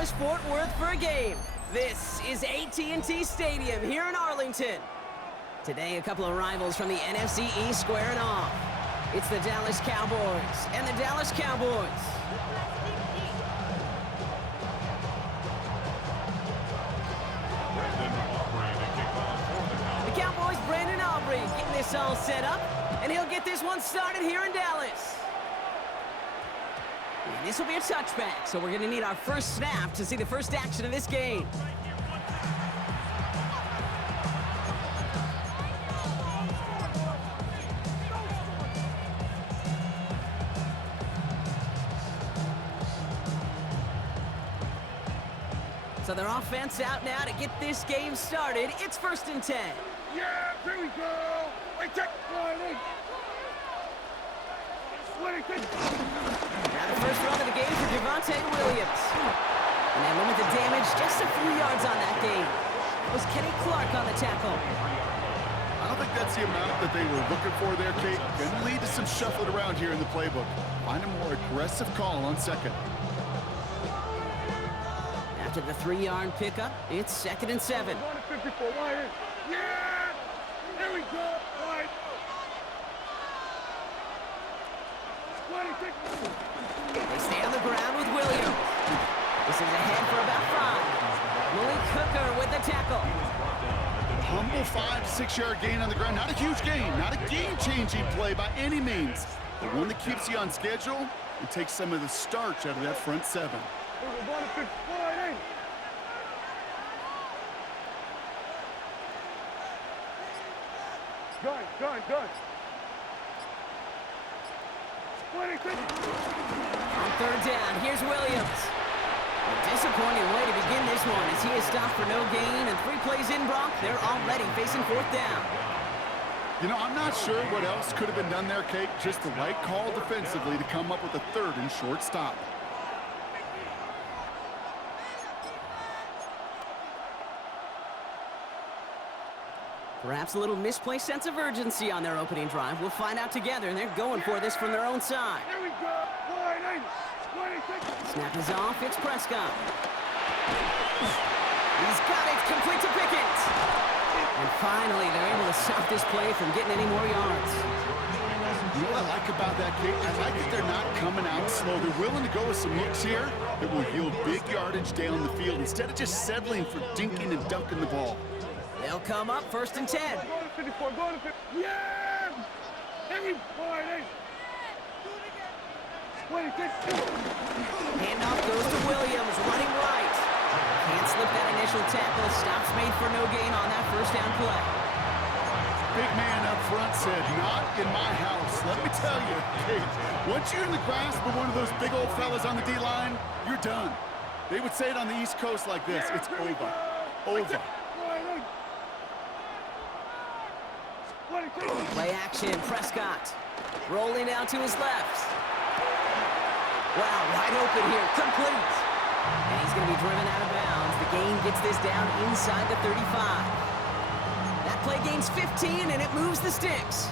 Dallas-Fort Worth for a game. This is AT&T Stadium here in Arlington. Today, a couple of rivals from the NFC East squaring off. It's the Dallas Cowboys and the Dallas Cowboys. The Cowboys' Brandon Aubrey getting this all set up, and he'll get this one started here in Dallas. And this will be a touchback, so we're going to need our first snap to see the first action of this game. So their offense out now to get this game started. It's 1st and 10. Yeah, here we go. Wait, check. Now the first run of the game for Javonte Williams. And they limit the damage just a few yards on that game. It was Kenny Clark on the tackle. I don't think that's the amount that they were looking for there, Kate. Going to lead to some shuffling around here in the playbook. Find a more aggressive call on second. After the 3-yard pickup, it's 2nd and 7. Yeah! Here we go! Wide. They stay on the ground with Williams. This is ahead for about 5. Malik Hooker with the tackle. Humble 5 to 6 yard gain on the ground. Not a huge gain, not a game-changing play by any means. But one that keeps you on schedule and takes some of the starch out of that front 7. Gun. On 3rd down, here's Williams. A disappointing way to begin this one as he is stopped for no gain, and 3 plays in, Brock, they're already facing 4th down. You know, I'm not sure what else could have been done there, Kate. Just the right call defensively to come up with a 3rd and short stop. Perhaps a little misplaced sense of urgency on their opening drive. We'll find out together, and they're going for this from their own side. Here we go. 26. Snap is off. It's Prescott. He's got it. Complete to Pickett. And finally, they're able to stop this play from getting any more yards. You know what I like about that, Kate? I like that they're not coming out slow. They're willing to go with some looks here that will yield big yardage down the field instead of just settling for dinking and dunking the ball. They'll come up 1st and 10. Yeah! Here we go. 26. Handoff goes to Williams, running right. Can't slip that initial tackle. Stops made for no gain on that 1st down play. Big man up front said, not in my house. Let me tell you, Kate, once you're in the grasp of one of those big old fellas on the D-line, you're done. They would say it on the East Coast like this. It's over. Over. Play action, Prescott. Rolling out to his left. Wow, wide open here, complete. And he's going to be driven out of bounds. The gain gets this down inside the 35. That play gains 15, and it moves the sticks.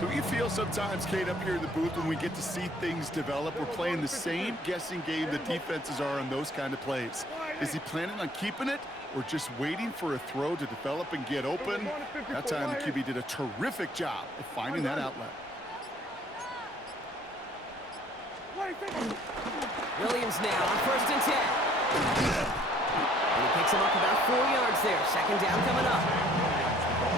Do you feel sometimes, Kate, up here in the booth when we get to see things develop? We're playing the same guessing game the defenses are on those kind of plays. Is he planning on keeping it or just waiting for a throw to develop and get open? That time the QB did a terrific job of finding that outlet. Williams now on 1st and 10. And he picks him up about 4 yards there. 2nd down coming up.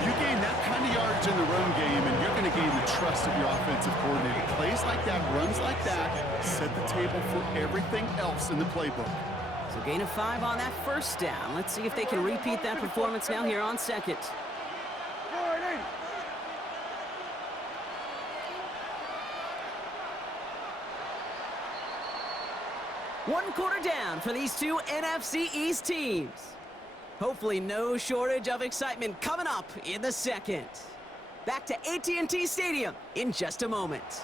You gain that kind of yardage in the run game, and you're going to gain the trust of your offensive coordinator. Plays like that, runs like that, set the table for everything else in the playbook. So gain of 5 on that 1st down. Let's see if they can repeat that performance now here on 2nd. One quarter down for these two NFC East teams. Hopefully no shortage of excitement coming up in the 2nd. Back to AT&T Stadium in just a moment.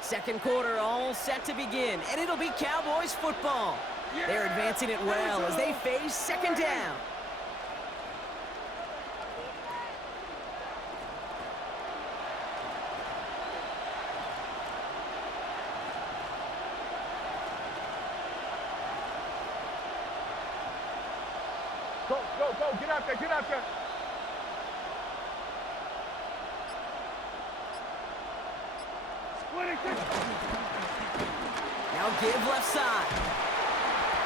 Second quarter all set to begin, and it'll be Cowboys football. They're advancing it well as they face 2nd down. go. Get out there, get out there. Now give left side.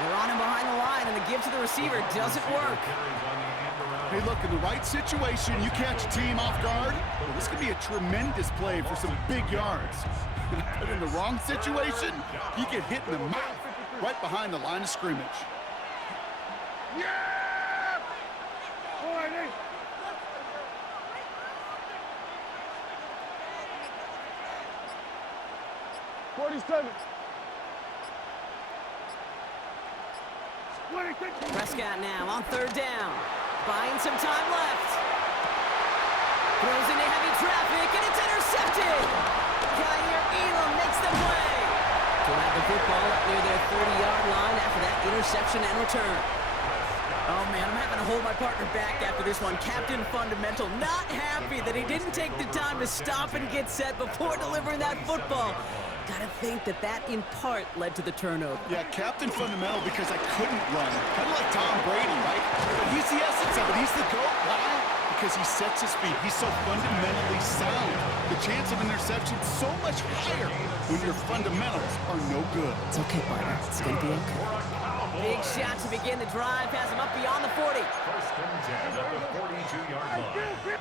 They're on him behind the line, and the give to the receiver doesn't work. Hey, look, in the right situation, you catch a team off guard. Well, this could be a tremendous play for some big yards. But in the wrong situation, you get hit in the mouth right behind the line of scrimmage. Yeah! Wide 8. Prescott now on third down. Buying some time left. Throws into heavy traffic, and it's intercepted. Kaiir Elam makes the play. To have the football up near their 30-yard line after that interception and return. Oh, man, I'm having to hold my partner back after this one. Captain Fundamental not happy that he didn't take the time to stop and get set before delivering that football. Gotta think that in part led to the turnover. Yeah, Captain Fundamental because I couldn't run. Kind of like Tom Brady, right? But he's the essence of it. He's the GOAT. Why? Because he sets his feet. He's so fundamentally sound. The chance of interception so much higher when your fundamentals are no good. It's okay, partner. It's gonna be okay. Big shot to begin the drive. Has him up beyond the 40. First and 10 at the 42-yard line.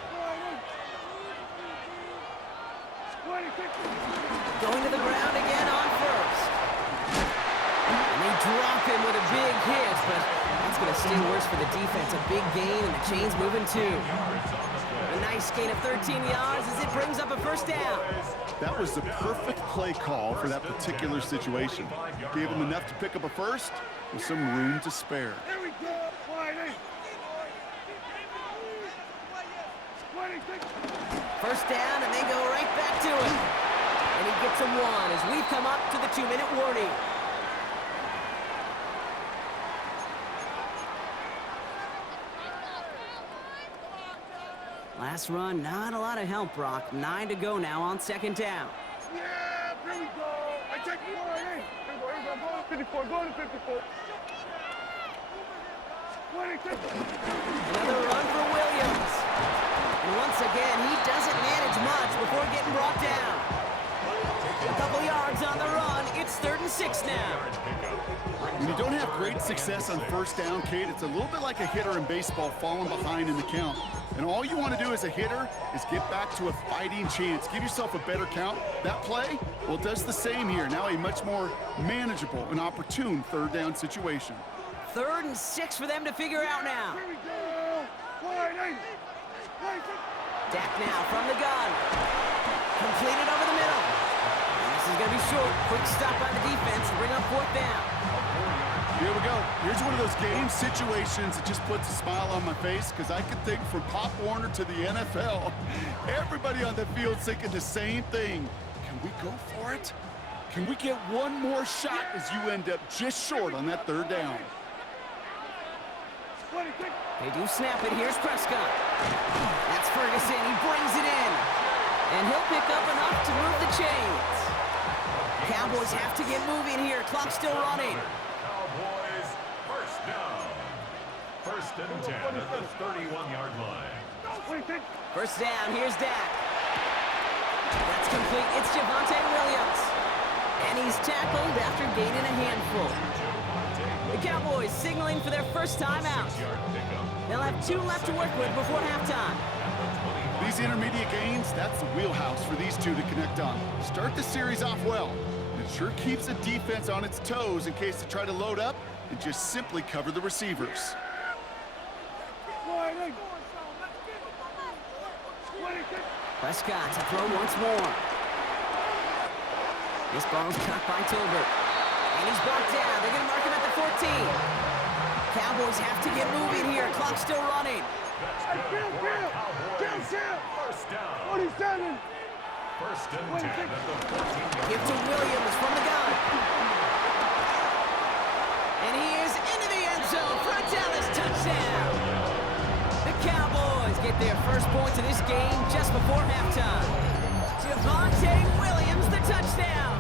Going to the ground again on first. And they drop him with a big hit, but that's going to sting worse for the defense. A big gain, and the chain's moving too. A nice gain of 13 yards as it brings up a first down. That was the perfect play call for that particular situation. Gave him enough to pick up a first with some room to spare. Here we go. Wide 8. First down, and they go right back to it. And he gets him one as we've come up to the 2-minute warning. Last run, not a lot of help, Brock. 9 to go now on second down. Yeah, here we go. I take the wide 8. Here we go. Go to 54. Go to 54. 26. Another run for Williams. And once again, he doesn't manage much before getting brought down. A couple yards on the run. It's 3rd and 6 now. When you don't have great success on first down, Kate, it's a little bit like a hitter in baseball falling behind in the count. And all you want to do as a hitter is get back to a fighting chance. Give yourself a better count. That play, well, does the same here. Now a much more manageable and opportune third down situation. 3rd and 6 for them to figure out now. Here we go. Wide 8. Dak now from the gun. Completed over the middle. And this is going to be short. Quick stop by the defense to bring up 4th down. Here we go. Here's one of those game situations that just puts a smile on my face because I can think from Pop Warner to the NFL. Everybody on the field thinking the same thing. Can we go for it? Can we get one more shot as you end up just short on that 3rd down? They do snap it. Here's Prescott. That's Ferguson. He brings it in. And he'll pick up enough to move the chains. Cowboys have to get moving here. Clock's still running. Cowboys, first down. First and 10 at the 31-yard line. First down. Here's Dak. That's complete. It's Javonte Williams. And he's tackled after gaining a handful. The Cowboys signaling for their first timeout. They'll have 2 left to work with before halftime. These intermediate gains, that's the wheelhouse for these two to connect on. Start the series off well. It sure keeps the defense on its toes in case they try to load up and just simply cover the receivers. Prescott to throw once more. This ball's cut by Tolbert. And he's brought down. They're going to mark him at the 14. Cowboys have to get moving here. Clock's still running. First down. 47. First and 10 at the 14-yard Give to Williams from the gun. And he is into the end zone for a Dallas touchdown. The Cowboys get their first points of this game just before halftime. Javonte Williams, the touchdown.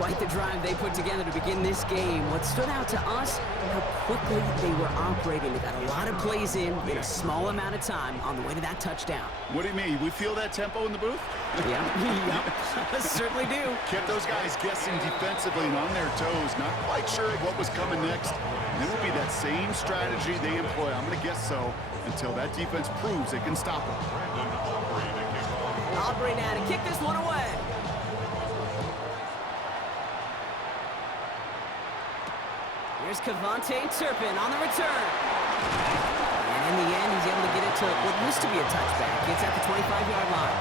Quite the drive drive they put together to begin this game. What stood out to us, how quickly they were operating. They got a lot of plays in a small amount of time on the way to that touchdown. What do you mean? We feel that tempo in the booth? Yeah, yep, certainly do. Kept those guys guessing defensively and on their toes, not quite sure of what was coming next. And it will be that same strategy they employ, I'm going to guess so, until that defense proves they can stop them. Aubrey now to kick this one away. Here's Cavante Turpin on the return. And in the end, he's able to get it to what used to be a touchback. It's at the 25-yard line.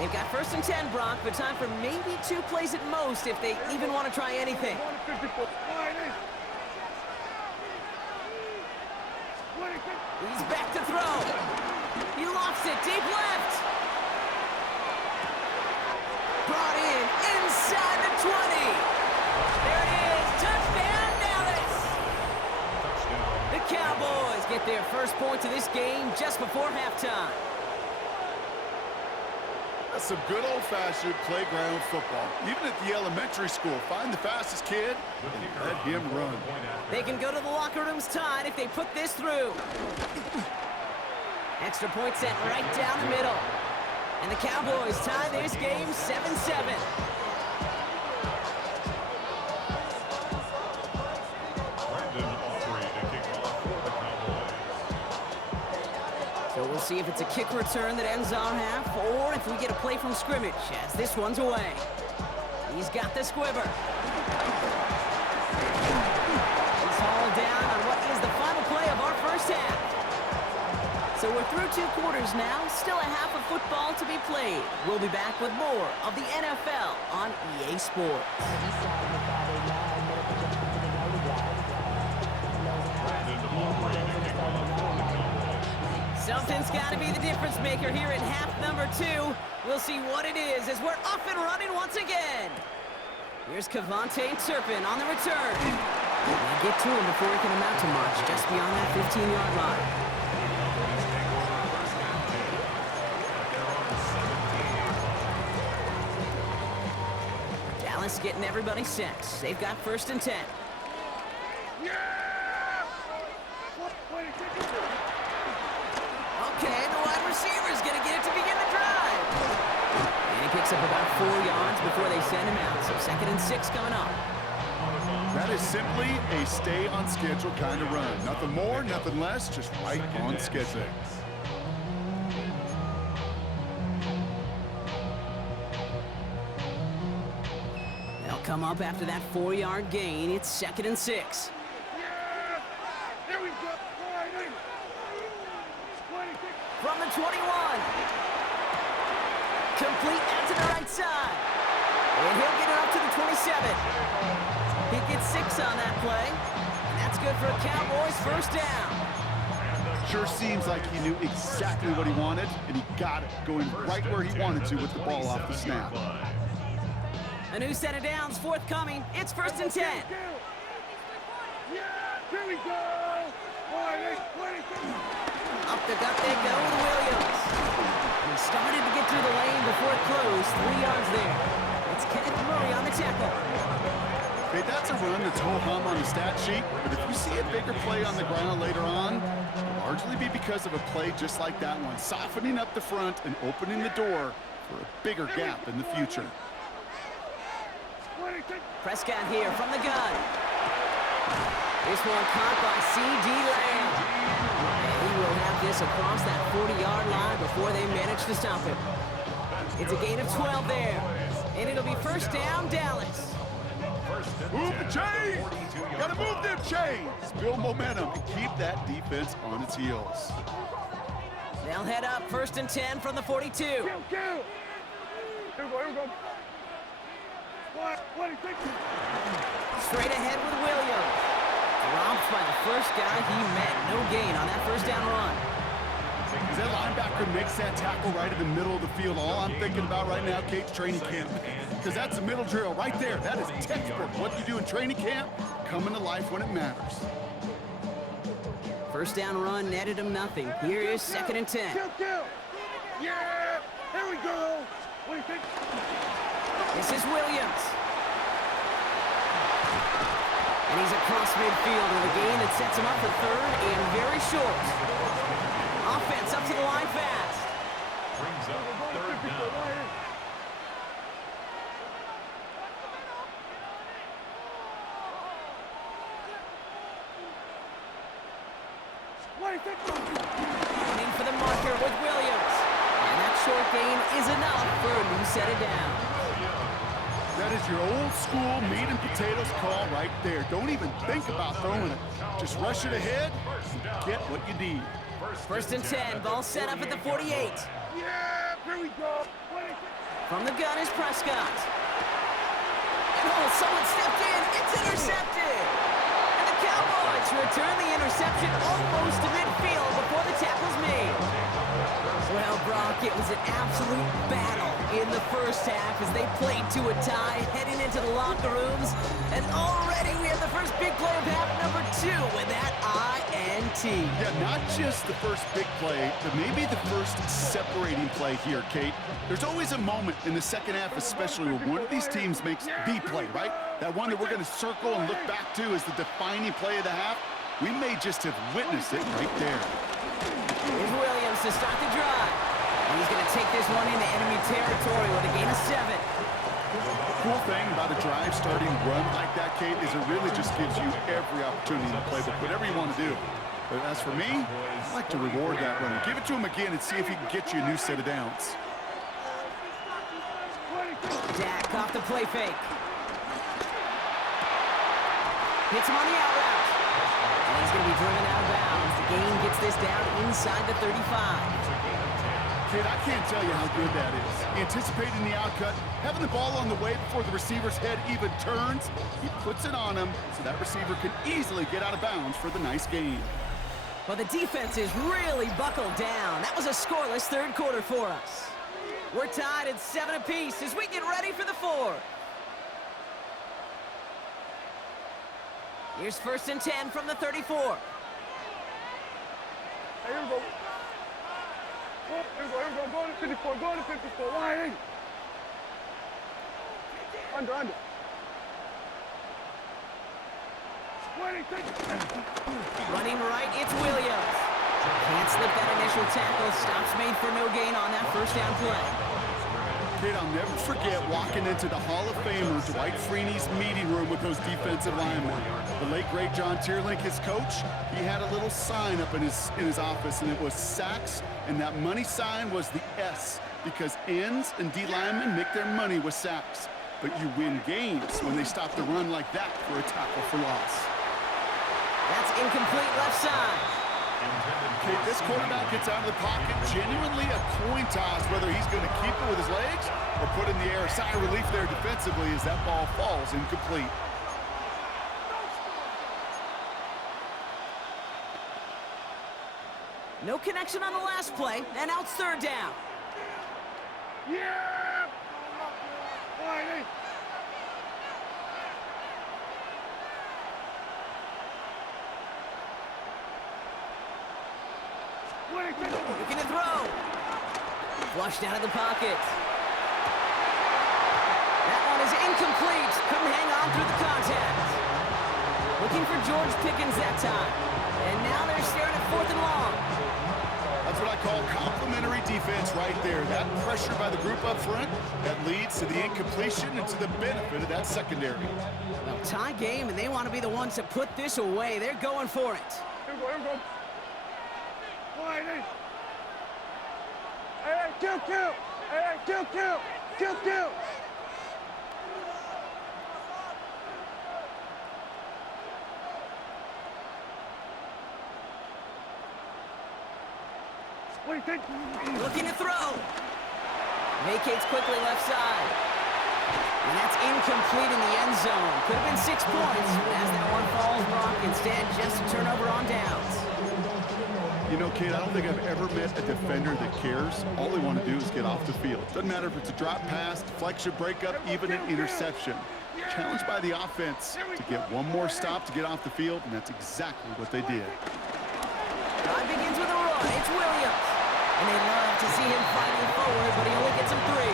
They've got 1st and 10, Brock, but time for maybe 2 plays at most if they even want to try anything. He's back to throw. He lofts it deep left. Brought in inside the 20. There it is. Touchdown, Dallas. The Cowboys get their first points of this game just before halftime. That's some good old-fashioned playground football. Even at the elementary school, find the fastest kid and let him run. They can go to the locker rooms tied if they put this through. Extra point set right down the middle. And the Cowboys tie this game 7-7. So we'll see if it's a kick return that ends our half, or if we get a play from scrimmage, as this one's away. He's got the squibber. He's hauled down on what is the final play of our first half. So we're through 2 quarters now, still a half of football to be played. We'll be back with more of the NFL on EA Sports. Something's got to be the difference maker here in half number 2. We'll see what it is as we're off and running once again. Here's Cavante Turpin on the return. They get to him before he can amount to much, just beyond that 15-yard line. Dallas getting everybody set. They've got 1st and 10. Okay, the wide receiver's going to get it to begin the drive. And he picks up about 4 yards before they send him out. So 2nd and 6 coming up. That is simply a stay on schedule kind of run. Nothing more, nothing less, just right on schedule. They'll come up after that 4-yard gain. It's 2nd and 6. From the 21. Complete out to the right side. And he'll get it up to the 27. He gets 6 on that play. And that's good for a Cowboys 1st down. Sure seems like he knew exactly what he wanted, and he got it, going right where he wanted to with the ball off the snap. A new set of downs forthcoming. It's 1st and 10. Here we go. Up the gut they go with Williams. He started to get through the lane before it closed. 3 yards there. It's Kenneth Murray on the tackle. Okay, that's a run that's ho-hum on the stat sheet, but if you see a bigger play on the ground later on, it'll largely be because of a play just like that one, softening up the front and opening the door for a bigger gap in the future. Prescott here from the gun. This one caught by C.D. Lamb. And he will have this across that 40-yard line before they manage to stop him. It's a gain of 12 there. And it'll be 1st down, Dallas. Move the chains! Gotta move them chains! Build momentum and keep that defense on its heels. They'll head up 1st and 10 from the 42. Here we go. Straight ahead with Williams. Romped by the first guy he met. No gain on that 1st down run. As that linebacker makes that tackle right in the middle of the field, all I'm thinking about right now, Kate's training camp. Because that's a middle drill right there. That is textbook. What you do in training camp, coming to life when it matters. 1st down run netted him nothing. Here is 2nd and 10. Yeah! Here we go! What do you think? This is Williams. And he's across midfield with a gain that sets him up for third and very short. Offense up to the line fast. Brings up third down. Running for the marker with Williams. And that short gain is enough for a new set of downs. That is your old school meat and potatoes call right there. Don't even think about throwing it. Just rush it ahead and get what you need. First and 10, ball set up at the 48. Yeah! Here we go! What do you think? From the gun is Prescott. And oh, someone stepped in. It's intercepted. And the Cowboys return the interception almost to midfield before the tackle's made. Well, Brock, it was an absolute battle in the first half as they played to a tie, heading into the locker rooms. And already we have the first big play of half number 2 with that INT. Yeah, not just the first big play, but maybe the first separating play here, Kate. There's always a moment in the second half, especially when one of these teams makes the play, right? That one that we're going to circle and look back to as the defining play of the half. We may just have witnessed it right there. Here's Williams to start the drive. And he's going to take this one into enemy territory with a gain of 7. Cool thing about a drive starting run like that, Kate, is it really just gives you every opportunity in the playbook, whatever you want to do. But as for me, I like to reward that run. Give it to him again and see if he can get you a new set of downs. Dak off the play fake. Hits him on the out route. And he's going to be driven out of bounds. The gain gets this down inside the 35. Kid, I can't tell you how good that is. Anticipating the outcut, having the ball on the way before the receiver's head even turns, he puts it on him so that receiver can easily get out of bounds for the nice gain. Well, the defense is really buckled down. That was a scoreless third quarter for us. We're tied at 7 apiece as we get ready for the 4th. Here's first and 10 from the 34. Here we go. Here we go. Go to 54. Go to 54. Why? Under. What do you think? Running right, it's Williams. Can't slip that initial tackle. Stops made for no gain on that first down play. Kid, I'll never forget walking into the Hall of Famer Dwight Freeney's meeting room with those defensive linemen. The late, great John Tierlink, his coach, he had a little sign up in his office, and it was sacks, and that money sign was the S, because ends and D linemen make their money with sacks. But you win games when they stop the run like that for a tackle for loss. That's incomplete left side. Okay, this quarterback gets out of the pocket, genuinely a coin toss whether he's going to keep it with his legs or put in the air. A sigh of relief there defensively as that ball falls incomplete. No connection on the last play, and out third down. Yeah! Why? Looking to throw. Flushed out of the pocket. That one is incomplete. Couldn't hang on through the contact. Looking for George Pickens that time. And now they're staring at 4th and long. That's what I call complimentary defense right there. That pressure by the group up front that leads to the incompletion and to the benefit of that secondary. Well, tie game, and they want to be the ones to put this away. They're going for it. Here we go. Hey, kill! Hey, kill! What do you think? Looking to throw. Vacates quickly left side. And that's incomplete in the end zone. Could have been 6 points, but as that one falls, Brock, instead just a turnover on downs. You know, Kate, I don't think I've ever met a defender that cares. All they want to do is get off the field. Doesn't matter if it's a drop pass, deflection, breakup, even an interception. Challenged by the offense to get one more stop to get off the field, and that's exactly what they did. Drive begins with a run. It's Williams. And they love to see him fighting forward, but he only gets him 3.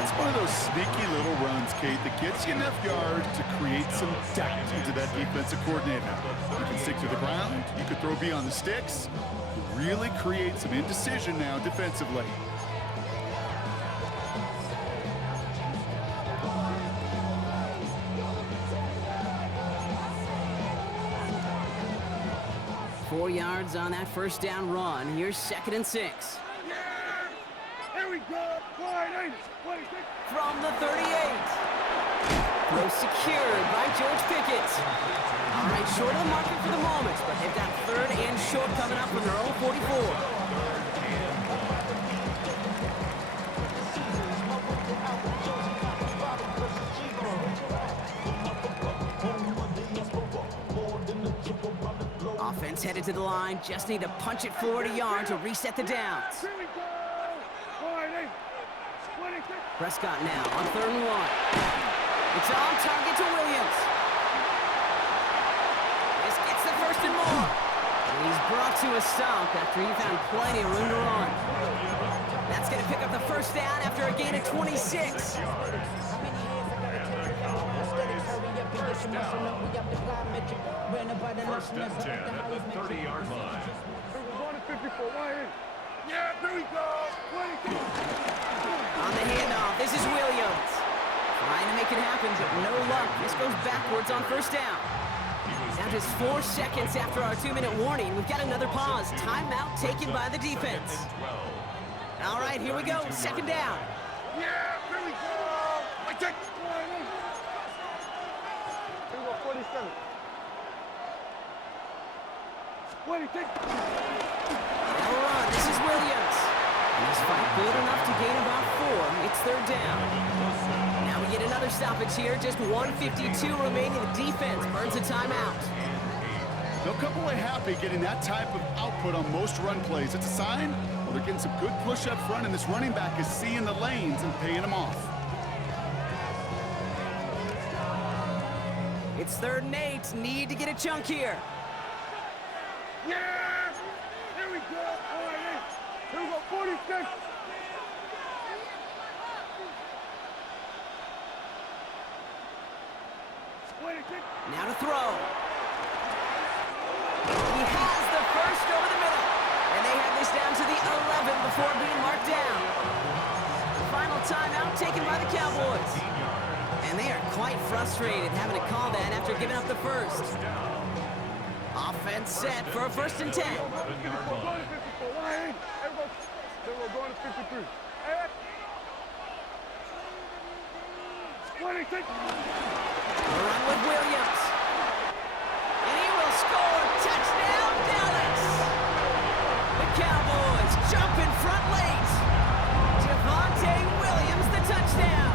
It's one of those sneaky little runs, Kate, that gets you enough yards to create some doubt into that defensive coordinator. You can stick to the ground, you could throw beyond the sticks, you really create some indecision now defensively. Four yards on that first down run. Here's 2nd and 6. Yeah! Here we go! Wide 26. From the 38. Throw secured by George Pickett. All right, short of the market for the moment, but they've got 3rd and short coming up from their own 44. Offense headed to the line. Just need to punch it forward a yard to reset the downs. Here we go! Wide 26. Prescott now on 3rd and 1. It's on target to Williams. This gets the 1st and more. And he's brought to a stop after he found plenty of room to run. That's going to pick up the 1st down after a gain of 26. First and 10 at the 30-yard line. We're going to 54. Wide 8. Yeah, here we go! 22. On the handoff, this is Williams. Trying to make it happen, but no luck. This goes backwards on 1st down. Now just 4 seconds after our 2-minute warning, we've got another pause. Timeout taken by the defense. All right, here we go. 2nd down. Yeah, here we go! I take wide 8. Here we go, 47. 26. Now a run. This is Williams. And he's fight good enough to gain about 4. It's 3rd down. Now we get another stoppage here. Just 1:52 remaining. The defense burns a timeout. They'll come away happy getting that type of output on most run plays. It's a sign, well, they're getting some good push up front, and this running back is seeing the lanes and paying them off. It's 3rd and 8. Need to get a chunk here. Yeah! Here we go! Wide 8. Here we go, 46. Now to throw. He has the 1st over the middle. And they have this down to the 11 before being marked down. Final timeout taken by the Cowboys. And they are quite frustrated having to call that after giving up the 1st. Offense set for a 1st and 10. We're going to 53. 26. Run with Williams. And he will score. Touchdown, Dallas. The Cowboys jump in front late. Javonte Williams, the touchdown.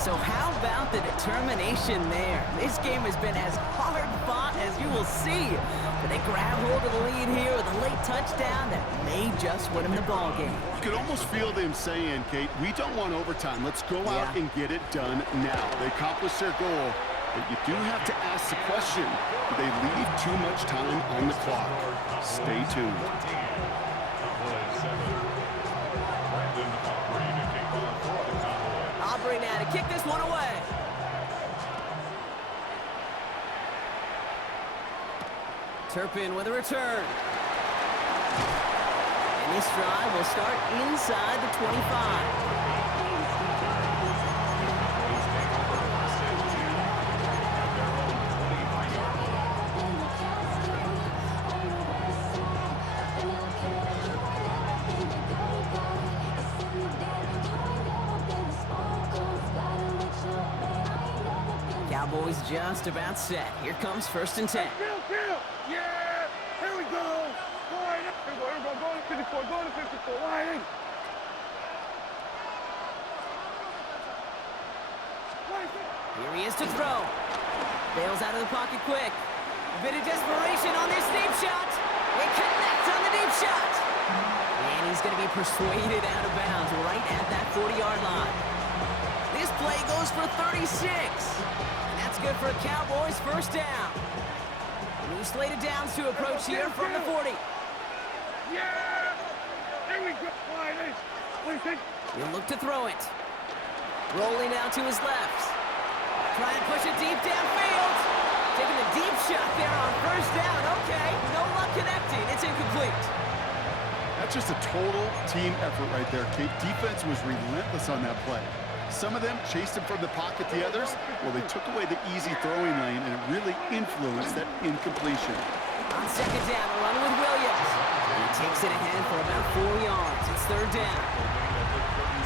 So how about the determination there? This game has been as hard fought as you will see. But they grab hold of the lead here with a late touchdown that may just win them the ball game. You could almost feel them saying, Kate, we don't want overtime. Let's go out and get it done now. They accomplished their goal, but you do have to ask the question, do they leave too much time on the clock? Stay tuned. Aubrey now to kick this one away. Turpin with a return. And this drive will start inside the 25. Cowboys just about set. Here comes 1st and 10. Yeah! Here we go! Wide 8. Here we go, going to 54, going to 54, wide 8. Here he is to throw. Bails out of the pocket quick. A bit of desperation on this deep shot. It connects on the deep shot. And he's going to be persuaded out of bounds right at that 40-yard line. This play goes for 36. And that's good for a Cowboys 1st down. New slate of downs to approach here from the 40. Yeah! There we go. Wide eight. Wait, take. He'll look to throw it. Rolling out to his left. Trying to push it deep downfield. Taking a deep shot there on first down. Okay, no luck connecting. It's incomplete. That's just a total team effort right there, Kate. Defense was relentless on that play. Some of them chased him from the pocket. The others, well, they took away the easy throwing lane, and it really influenced that incompletion. On second down, a run with Williams. He takes it ahead for about 4 yards. It's third down.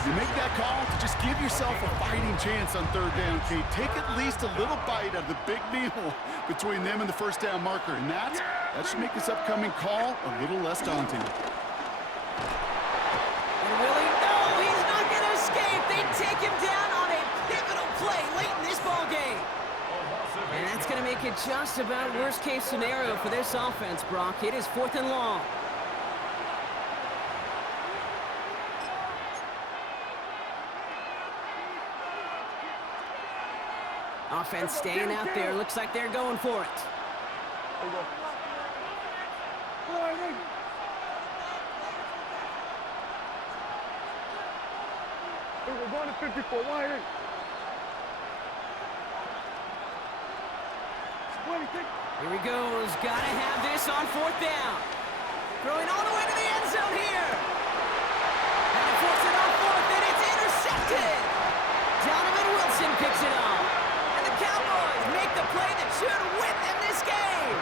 You make that call to just give yourself a fighting chance on third down, Kate. Take at least a little bite out of the big meal between them and the first down marker, and that should make this upcoming call a little less daunting. And Willie, no, he's not going to escape. They take him down on a pivotal play late in this ball game. And that's going to make it just about worst-case scenario for this offense, Brock. It is 4th and long. Offense staying out there. Looks like they're going for it. There we go. Wide eight. We're going to 54. Wide eight. 26. Here he goes. Got to have this on 4th down. Throwing all the way to the end zone here. And he forces it on 4th, and it's intercepted. Donovan Wilson picks it up. And the Cowboys make the play that should win them this game.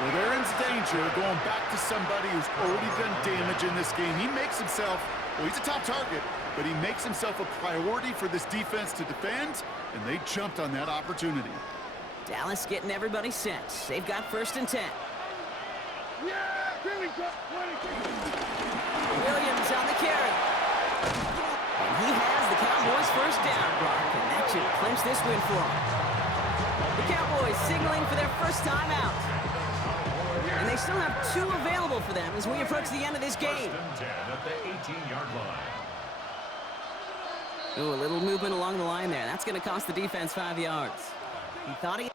Well, they're in danger going back to somebody who's already done damage in this game. He makes himself, well, he's a top target, but he makes himself a priority for this defense to defend, and they jumped on that opportunity. Dallas getting everybody set. They've got 1st and 10. Yeah! Here we go. 26. Williams on the carry. And he has the Cowboys' first down, Brock, and that should clinch this win for them. The Cowboys signaling for their first time out. And they still have 2 available for them as we approach the end of this game. 1st and 10 at the 18-yard line. Ooh, a little movement along the line there. That's going to cost the defense 5 yards. He thought he...